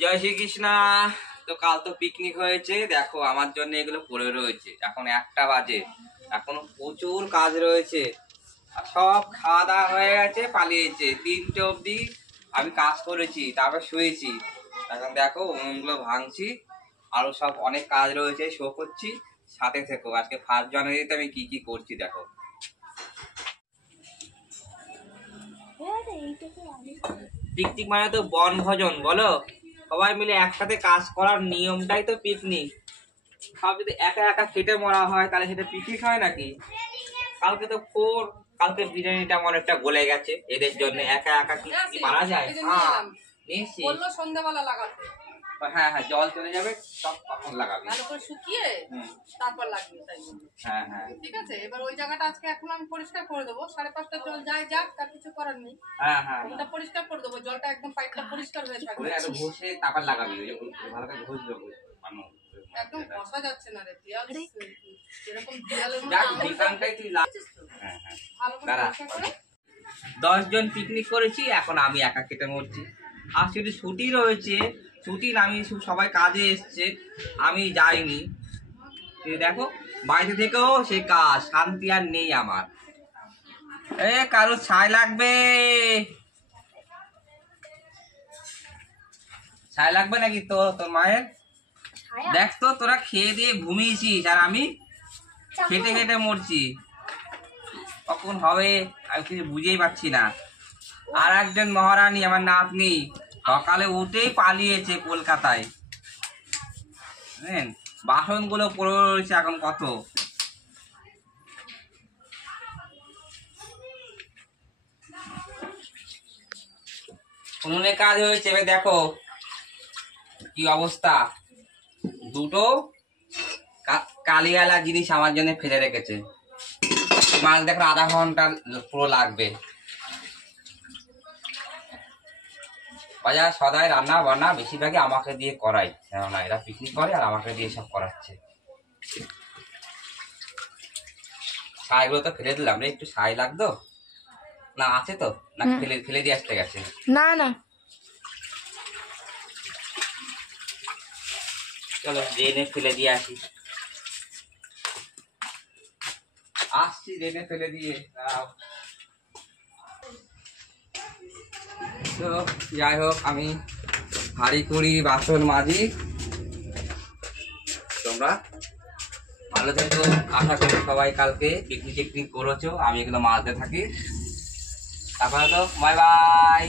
জয় শ্রীকৃষ্ণ। তো কাল তো পিকনিক হয়েছে, দেখো আমার জন্য এগুলো পড়ে রয়েছে। এখন 1টা বাজে, এখনো প্রচুর কাজ রয়েছে। আর সব খাওয়া দাওয়া হয়ে গেছে, পালিয়েছে। 3টে অবধি আমি কাজ করেছি, তারপর শুয়েছি। এখন দেখো উনুনগুলো ভাঙছি, আরো সব অনেক কাজ রয়েছে, শো করছি। সাথে থেকো, আজকে 1 জানুয়ারিতে আমি কি কি করছি দেখো। পিকনিক মানে তো বনভোজন, বলো? সবাই মিলে একসাথে কাজ করার নিয়মটাই তো পিকনিক। সব যদি একা একা খেটে মরা হয় তাহলে সেটা পিকনিক হয় নাকি? কালকে বিরিয়ানিটা অনেকটা গলে গেছে এদের জন্য। একা একা কি মারা যায়? সন্ধ্যাবেলা লাগাতে। হ্যাঁ হ্যাঁ, জল চলে যাবে, সব তখন লাগাবি, ভালো করে শুকিয়ে তারপর লাগবে। তাই হ্যাঁ হ্যাঁ, ঠিক আছে। এবার ওই জায়গাটা আজকে এখন আমি পরিষ্কার করে দেবো। 5:30 জল যায় যাক, তার কিছু করার নেই। হ্যাঁ হ্যাঁ, ওটা পরিষ্কার করে দেবো, জলটা একদম পাইপটা পরিষ্কার হয়ে থাকবে। ওই একটু ঘষে তারপর লাগাবি, ভালো করে ঘষবে মানুষ। একদম ঘষা যাচ্ছে না রে, দেয়াল এরকম দেয়ালের যাক, মধ্যে বিকানটাই তুই হ্যাঁ হ্যাঁ, ভালো করে পরিষ্কার করে। 10 জন পিকনিক করেছি, এখন আমি একা কেটে মরছি। আর শুধু ছুটি রয়েছে, ছুটি আমি সবাই কাজে এসছে, আমি যাইনি। দেখো বাইরে থেকেও সে কাজ, শান্তি আর নেই আমার। কারো ছাই লাগবে? ছাই লাগবে নাকি তোর মায়ের? দেখ তো, তোরা খেয়ে দিয়ে ঘুমিয়েছিস আর আমি খেটে খেটে মরছি। কখন হবে আমি কিছু বুঝেই পাচ্ছি না। আর একজন মহারানী, আমার নাতনি, সকালে উঠেই পালিয়েছে কলকাতায়। বাসনগুলো পড়ে রয়েছে এখন কত। উনুনে কাজ হয়েছে, এবার দেখো কি অবস্থা। 2টো কালিয়ালা জিনিস আমার জন্য ফেলে রেখেছে। মাছ দেখো 1/2 ঘন্টা পুরো লাগবে। বাজার সদাই রান্না বান্না বেশিরভাগই আমাকে দিয়ে করাই, কেননা এরা পিকনিক করে আর আমাকে দিয়ে সব করাচ্ছে। ছাইগুলো তো ফেলে দিলাম রে, একটু ছাই লাগতো না? আছে তো না? ফেলে দিয়ে আসতে গেছে? না না, চলো ড্রেনে ফেলে দিয়ে আসছি ড্রেনে ফেলে দিয়ে। তো যাই হোক, আমি হাঁড়ি কুড়ি বাসন মাজি। তোমরা ভালো থেকো, আশা করি সবাই কালকে পিকনিক করেছো। আমি এগুলো মাঝতে থাকি। তারপরে তো বাই বাই।